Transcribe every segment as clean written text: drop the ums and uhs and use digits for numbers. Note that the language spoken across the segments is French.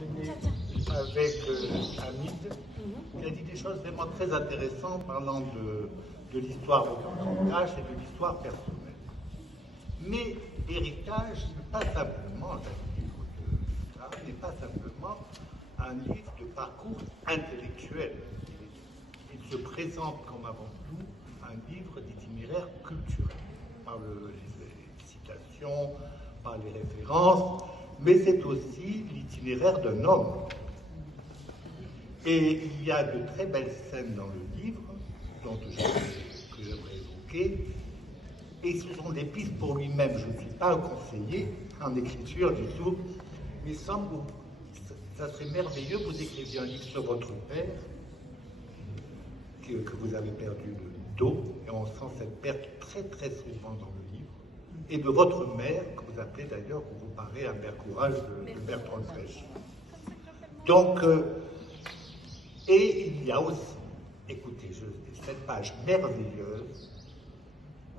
enchaîner avec Hamid. Il a dit des choses vraiment très intéressantes parlant de l'histoire de l'héritage et de l'histoire personnelle. Mais l'héritage n'est pas simplement n'est pas simplement un livre de parcours intellectuel. Il se présente comme avant tout un livre d'itinéraire culturel, par les citations, par les références, mais c'est aussi l'itinéraire d'un homme. Et il y a de très belles scènes dans le livre, que j'aimerais évoquer, et ce sont des pistes pour lui-même. Je ne suis pas un conseiller en écriture du tout, mais ça serait merveilleux que vous écriviez un livre sur votre père, que vous avez perdu le dos, et on sent cette perte très très souvent dans le livre, et de votre mère, que vous appelez d'ailleurs, que vous parlez à Mère Courage de Bertrand Pêche. Donc, et il y a aussi, écoutez, cette page merveilleuse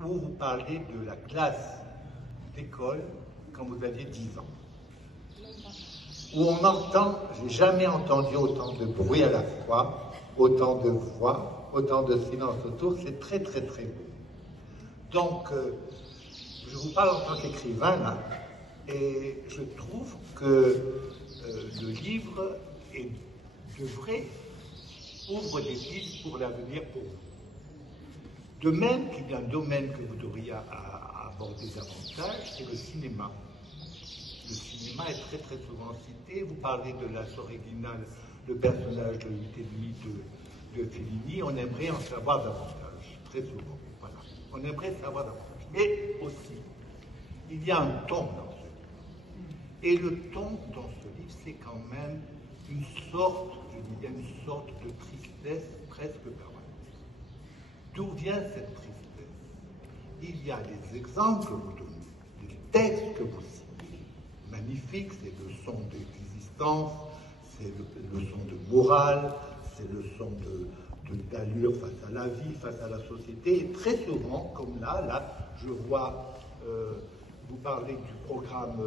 où vous parlez de la classe d'école quand vous aviez 10 ans. Où on entend, j'ai jamais entendu autant de bruit à la fois, autant de voix, autant de silence autour, c'est très très très beau. Donc, je vous parle en tant qu'écrivain là, et je trouve que le livre ouvre des pistes pour l'avenir pour vous. De même qu'il y a un domaine que vous devriez aborder davantage, c'est le cinéma. Le cinéma est très très souvent cité. Vous parlez de la sœur Réginald, le personnage de 8,5 de Fellini. On aimerait en savoir davantage, très souvent. Voilà. On aimerait savoir davantage. Mais aussi, il y a un ton dans ce livre. Et le ton dans ce livre, c'est quand même une sorte de tristesse presque permanente. D'où vient cette tristesse? Il y a des exemples que vous donnez, des textes que vous citez, magnifiques, ces leçons d'existence, ces leçons de morale, ces leçons d'allure face à la vie, face à la société. Et très souvent, comme là, je vois, vous parlez du programme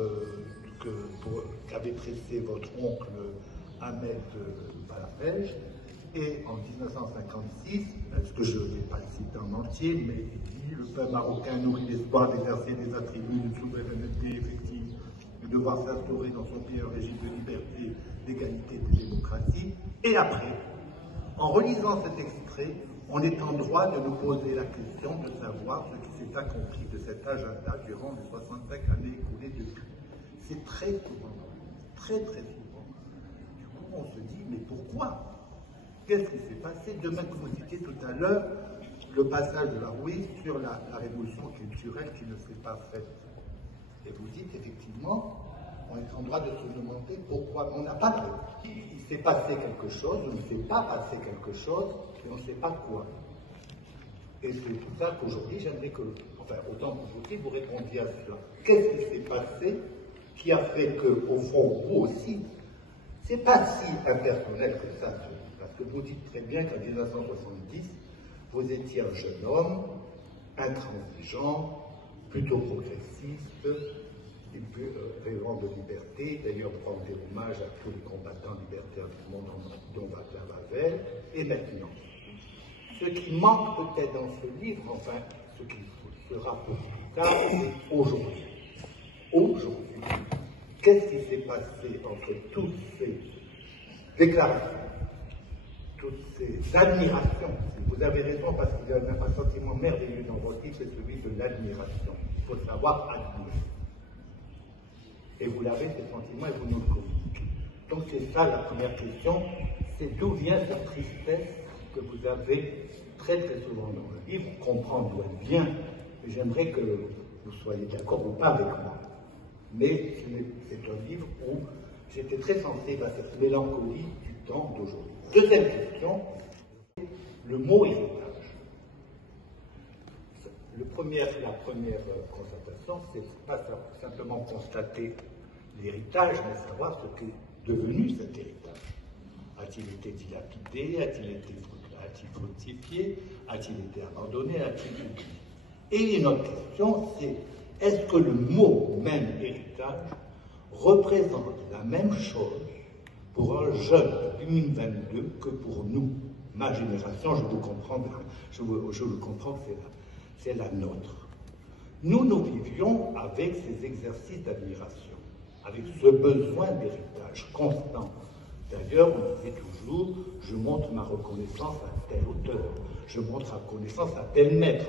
qu'avait tressé votre oncle Ahmed Balafège, et en 1956, ce que je ne vais pas le citer en entier, mais il dit « Le peuple marocain nourrit l'espoir d'exercer des attributs de souveraineté effective et de voir s'instaurer dans son pays un régime de liberté, d'égalité et de démocratie. » Et après, en relisant cet extrait, on est en droit de nous poser la question de savoir ce qui s'est accompli de cet agenda durant les 65 années écoulées depuis. C'est très souvent, très très souvent. Du coup, on se dit, mais pourquoi? Qu'est-ce qui s'est passé? Demain, que vous citiez tout à l'heure, le passage de la Ruiz sur la révolution culturelle qui ne s'est pas faite. Et vous dites, effectivement, on est en droit de se demander pourquoi. On n'a pas de réponse. Il s'est passé quelque chose, il ne s'est pas passé quelque chose, et on ne sait pas quoi. Et c'est pour ça qu'aujourd'hui, j'aimerais que, enfin, autant que vous vous répondiez à cela. Qu'est-ce qui s'est passé qui a fait que, au fond, vous aussi, c'est pas si impersonnel que ça, parce que vous dites très bien qu'en 1970, vous étiez un jeune homme, intransigeant, plutôt progressiste, rêvant de liberté, d'ailleurs pour rendre hommage à tous les combattants libertaires du monde, dont Václav Havel, et maintenant. Ce qui manque peut-être dans ce livre, enfin, ce qui sera pour plus tard, c'est aujourd'hui. Aujourd'hui, qu'est-ce qui s'est passé entre toutes ces déclarations, toutes ces admirations? Vous avez raison, parce qu'il y a un sentiment merveilleux dans votre livre, c'est celui de l'admiration. Il faut savoir admirer. Et vous l'avez, ce sentiment, et vous nous le communiquez. Donc c'est ça la première question, c'est d'où vient cette tristesse que vous avez très très souvent dans le livre. Comprendre d'où elle vient, et j'aimerais que vous soyez d'accord ou pas avec moi. Mais c'est un livre où j'étais très sensible à cette mélancolie du temps d'aujourd'hui. Deuxième question, le mot héritage. La première constatation, c'est pas simplement constater l'héritage, mais savoir ce qu'est devenu cet héritage. A-t-il été dilapidé? A-t-il fructifié? A-t-il été abandonné? A-t-il oublié? Et une autre question, c'est est-ce que le mot même héritage représente la même chose pour un jeune de 2022 que pour nous, ma génération, je vous comprends que c'est la nôtre. Nous vivions avec ces exercices d'admiration, avec ce besoin d'héritage constant. D'ailleurs, on disait toujours, je montre ma reconnaissance à tel auteur, je montre ma reconnaissance à tel maître.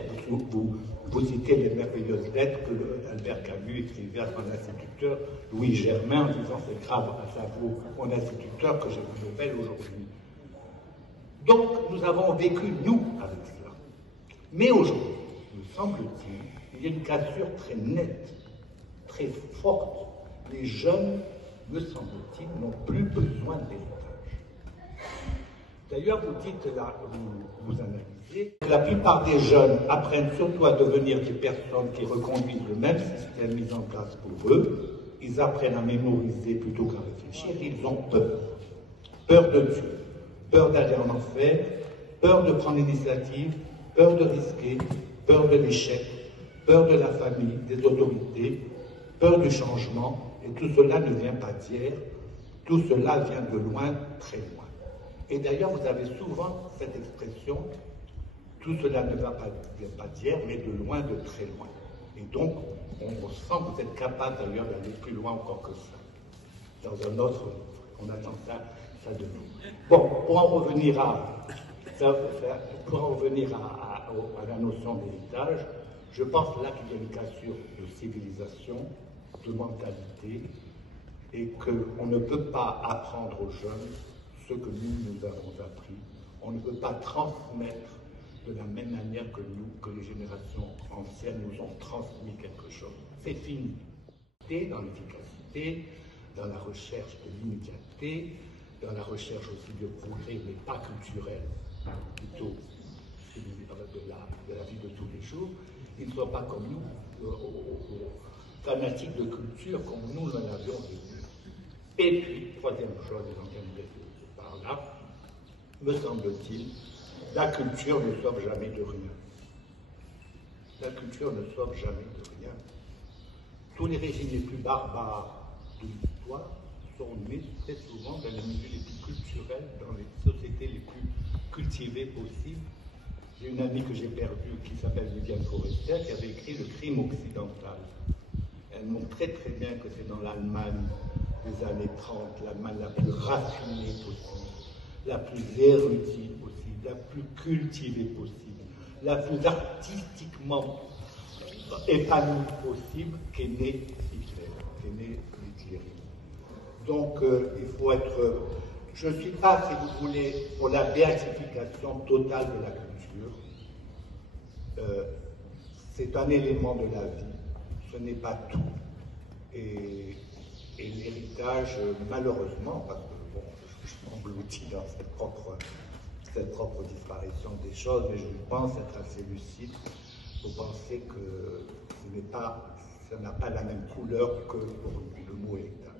Vous citez les merveilleuses lettres que Albert Camus écrivait à son instituteur Louis Germain en disant c'est grave à sa vous, mon instituteur, que j'ai vu Nobel aujourd'hui. Donc, nous avons vécu, nous, avec cela. Mais aujourd'hui, me semble-t-il, il y a une cassure très nette, très forte. Les jeunes, me semble-t-il, n'ont plus besoin d'héritage. D'ailleurs, vous dites là, vous analysez, que la plupart des jeunes apprennent surtout à devenir des personnes qui reconduisent le même système mis en place pour eux. Ils apprennent à mémoriser plutôt qu'à réfléchir. Ils ont peur. Peur de Dieu, peur d'aller en enfer, peur de prendre l'initiative, peur de risquer, peur de l'échec, peur de la famille, des autorités, peur du changement. Et tout cela ne vient pas d'hier, tout cela vient de loin, très loin. Et d'ailleurs, vous avez souvent cette expression, tout cela ne vient pas d'hier, mais de loin, de très loin. Et donc, on sent que vous êtes capable d'ailleurs d'aller plus loin encore que ça, dans un autre livre. On attend ça de nous. Bon, pour en revenir à la notion d'héritage, je pense là qu'il y a une cassure de civilisation, de mentalité, et qu'on ne peut pas apprendre aux jeunes ce que nous avons appris. On ne peut pas transmettre de la même manière que les générations anciennes nous ont transmis quelque chose. C'est fini. Dans l'efficacité, dans la recherche de l'immédiateté, dans la recherche aussi de progrès, mais pas culturel, plutôt de la vie de tous les jours. Ils ne soient pas comme nous, fanatiques de culture, comme nous l'avions vécu. Et puis, troisième chose, et j'en terminerai par là, me semble-t-il, la culture ne sauve jamais de rien. La culture ne sauve jamais de rien. Tous les régimes les plus barbares de l'histoire sont nés très souvent dans les milieux les plus culturels, dans les sociétés les plus cultivées possibles. J'ai une amie que j'ai perdue qui s'appelle Viviane Forestier, qui avait écrit Le crime occidental. Elle montrait très bien que c'est dans l'Allemagne des années 30, l'Allemagne la plus raffinée possible, la plus érudite possible, la plus cultivée possible, la plus artistiquement épanouie possible qu'est né Hitler, qu'est né l'hitlérisme. Donc il faut être... Je ne suis pas, si vous voulez, pour la béatification totale de la culture. C'est un élément de la vie, ce n'est pas tout. Et l'héritage, malheureusement, parce que bon, je m'engloutis dans cette propre disparition des choses, mais je pense être assez lucide pour penser que ça n'a pas la même couleur que pour le mot héritage.